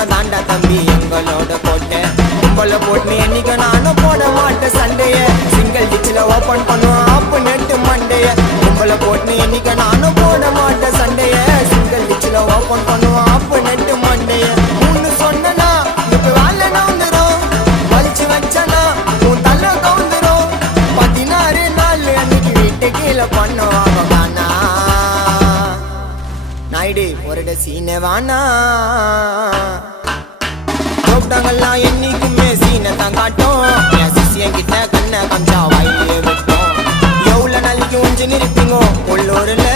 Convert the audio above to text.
முறை தாண்டா தம்பி எங்களோட கோட்டை. கும்பல போட்டு என்னைக்கு நானும் போட மாட்டேன் சண்டைய. சிங்கிள் டிச்சில் ஓப்பன் பண்ணுவோம் ஆப்பு நெட்டு மண்டைய. கும்பல போட்டு என்னைக்கு நானும் போட மாட்டேன் சண்டைய. சிங்கிள் டிச்சில் ஓப்பன் பண்ணுவோம் ஆப்பு நெட்டு மண்டைய. மூணு சொன்னா இப்ப வேலை நவுந்துரும். வலிச்சு வச்சனா உன் தலை கவுந்துரும். 16 நாள் அன்னைக்கு வீட்டு கீழே பண்ணுவாங்க காணா. நாயுடு ஒரு சீனை வானா. கூப்பிட்டாங்கல்லாம் என்னைக்குமே சீனை தான் காட்டும். என் சிசியன் கிட்ட கண்ணை கஞ்சா வாயிலே விட்டோம். எவ்வளவு நாளைக்கு ஒஞ்சு நிற்பீங்க உள்ளூர்ல.